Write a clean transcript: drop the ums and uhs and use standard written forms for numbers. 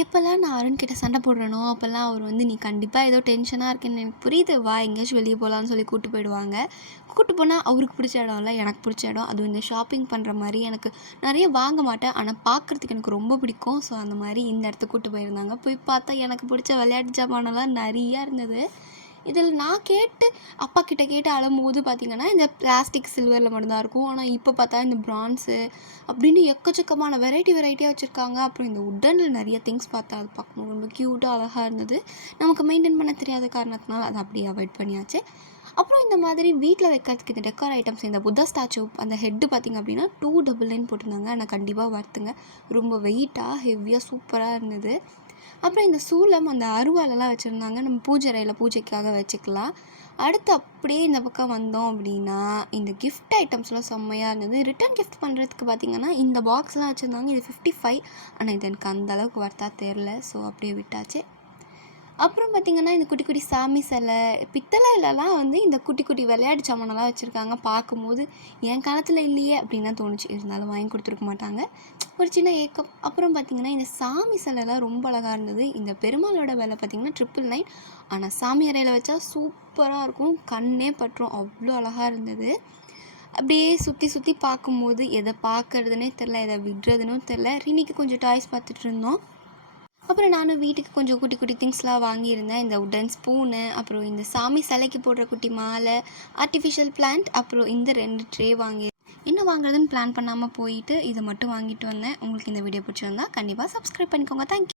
எப்போல்லாம் நான் அருண்கிட்ட சண்டை போடுறேனோ அப்போல்லாம் அவர் வந்து நீ கண்டிப்பாக ஏதோ டென்ஷனாக இருக்குன்னு எனக்கு புரியுது, வா எங்கேயாச்சும் வெளியே போகலான்னு சொல்லி கூப்பிட்டு போயிடுவாங்க. கூப்பிட்டு போனால் அவருக்கு பிடிச்ச இடம் இல்லை, எனக்கு பிடிச்ச இடம். அதுவும் இந்த ஷாப்பிங் பண்ணுற மாதிரி எனக்கு நிறைய வாங்க மாட்டேன், ஆனால் பார்க்குறதுக்கு எனக்கு ரொம்ப பிடிக்கும். ஸோ அந்த மாதிரி இந்த இடத்துக்கு கூப்பிட்டு போயிருந்தாங்க. போய் பார்த்தா எனக்கு பிடிச்ச விளையாட்டு ஜாமானெல்லாம் நிறையா இருந்தது. இதில் நான் அப்பா கிட்ட கேட்டு அழும்போது பார்த்திங்கன்னா இந்த பிளாஸ்டிக் சில்வரில் மட்டும்தான் இருக்கும். ஆனால் இப்போ பார்த்தா இந்த ப்ரான்ஸு அப்படின்னு எக்கச்சக்கமான வெரைட்டியாக வச்சுருக்காங்க. அப்புறம் இந்த உட்டனில் நிறைய திங்ஸ் பார்த்தா அது பார்க்கணும் ரொம்ப க்யூட்டாக அழகாக இருந்தது. நமக்கு மெயின்டைன் பண்ண தெரியாத காரணத்தினால அதை அப்படியே அவாய்ட் பண்ணியாச்சு. அப்புறம் இந்த மாதிரி வீட்டில் வைக்கிறதுக்கு இந்த டெக்கர் ஐட்டம்ஸ், இந்த புத்தா ஸ்டாச்சு அந்த ஹெட்டு பார்த்திங்க அப்படின்னா 299 போட்டிருந்தாங்க. ஆனால் கண்டிப்பாக வருத்துங்க, ரொம்ப வெயிட்டாக ஹெவியாக சூப்பராக இருந்தது. அப்புறம் இந்த சூலம் அந்த அருவாலெல்லாம் வச்சுருந்தாங்க, நம்ம பூஜை அறையில் பூஜைக்காக வச்சுக்கலாம். அடுத்து அப்படியே இந்த பக்கம் வந்தோம் அப்படின்னா இந்த கிஃப்ட் ஐட்டம்ஸ்லாம் செம்மையாக இருந்தது. ரிட்டன் கிஃப்ட் பண்ணுறதுக்கு பார்த்திங்கன்னா இந்த பாக்ஸ்லாம் வச்சுருந்தாங்க. இது 55, ஆனால் இது எனக்கு அந்தளவுக்கு வர்த்தா தெரில. ஸோ அப்படியே விட்டாச்சு. அப்புறம் பார்த்திங்கன்னா இந்த குட்டி குட்டி சாமி சிலை, பித்தளையிலலாம் வந்து இந்த குட்டி குட்டி விளையாட்டு சாமானெல்லாம் வச்சுருக்காங்க. பார்க்கும்போது என் காலத்தில் இல்லையே அப்படின்னு தான் தோணுச்சு. இருந்தாலும் வாங்கி கொடுத்துருக்க மாட்டாங்க, ஒரு சின்ன ஏக்கம். அப்புறம் பார்த்திங்கன்னா இந்த சாமி சிலைலாம் ரொம்ப அழகாக இருந்தது. இந்த பெருமாளோட விலை பார்த்திங்கன்னா 999, ஆனால் சாமி அறையில் வச்சா சூப்பராக இருக்கும், கண்ணே பற்றும், அவ்வளோ அழகாக இருந்தது. அப்படியே சுற்றி பார்க்கும்போது எதை பார்க்குறதுனே தெரில, எதை விடுறதுன்னு தெரில. ரினிக்கு கொஞ்சம் டாய்ஸ் பார்த்துட்டு இருந்தோம். அப்புறம் நானும் வீட்டுக்கு கொஞ்சம் குட்டி குட்டி திங்ஸ்லாம் வாங்கியிருந்தேன். இந்த உட்டன் ஸ்பூனு, அப்புறம் இந்த சாமி சிலைக்கு போடுற குட்டி மாலை, ஆர்டிஃபிஷியல் பிளான்ட், அப்புறம் இந்த 2 ட்ரே வாங்கி என்ன வாங்குறதுன்னு பிளான் பண்ணாமல் போயிட்டு இதை மட்டும் வாங்கிட்டு வந்தேன். உங்களுக்கு இந்த வீடியோ பிடிச்சிருந்தா கண்டிப்பாக சப்ஸ்கிரைப் பண்ணிக்கோங்க. தேங்க்யூ.